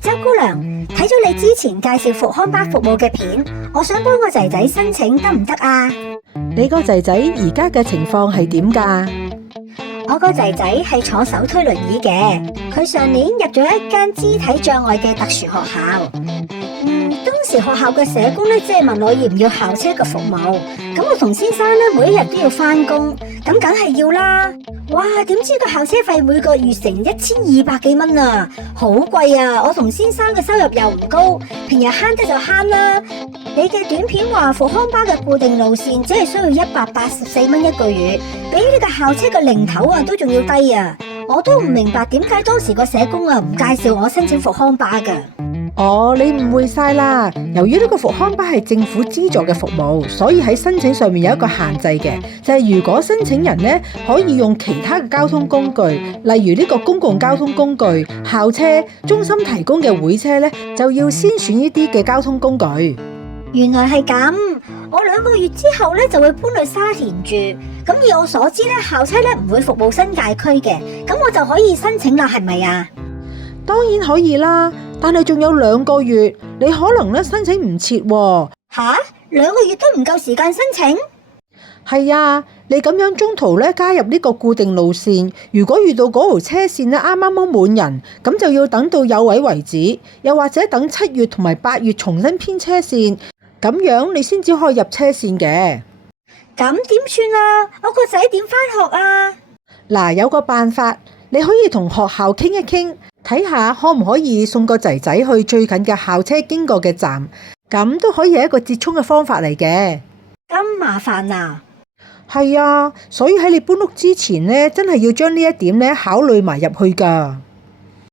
周姑娘，睇咗你之前介紹復康巴服務嘅片，我想幫我仔仔申請得唔得啊？你個仔仔而家嘅情況係點㗎？我個仔仔係坐手推輪椅嘅，佢上年入咗一間肢體障礙嘅特殊學校。當時學校嘅社工咧，即係問我要唔要校車嘅服務。咁我同先生咧，每一日都要返工，咁梗係要啦。哇，點知個校車費每個月成1200幾蚊啊，好貴啊！我同先生嘅收入又唔高，平日慳得就慳啦。你嘅短片話復康巴嘅固定路線只係需要184蚊一個月，比呢個校車嘅零頭啊都仲要低啊！我都唔明白點解當時個社工啊唔介紹我申請復康巴㗎。哦，你誤會晒啦。由於呢個復康巴係政府資助嘅服務，所以喺申請上面有一個限制嘅，就係如果申請人呢可以用其他嘅交通工具，例如呢個公共交通工具、校車、中心提供嘅會車呢，就要先選呢啲嘅交通工具。原來係咁，我2個月之後咧就會搬去沙田住。咁以我所知咧，校車咧唔會服務新界區嘅，咁我就可以申請啦，係咪啊？當然可以啦，但係仲有2個月，你可能咧申請唔切喎。吓，2個月都唔夠時間申請？係啊，你咁樣中途咧加入呢個固定路線，如果遇到嗰條車線咧啱啱好滿人，咁就要等到有位為止，又或者等7月同埋8月重新編車線。咁樣你先至可以入車線嘅。咁點算啊？我個仔點返學啊？嗱，有個辦法，你可以同學校傾一傾，睇下可唔可以送個仔仔去最近嘅校車經過嘅站，咁都可以係一個折衷嘅方法嚟嘅。咁麻煩啊？係啊，所以喺你搬屋之前呢，真係要將呢一點呢考慮埋入去㗎。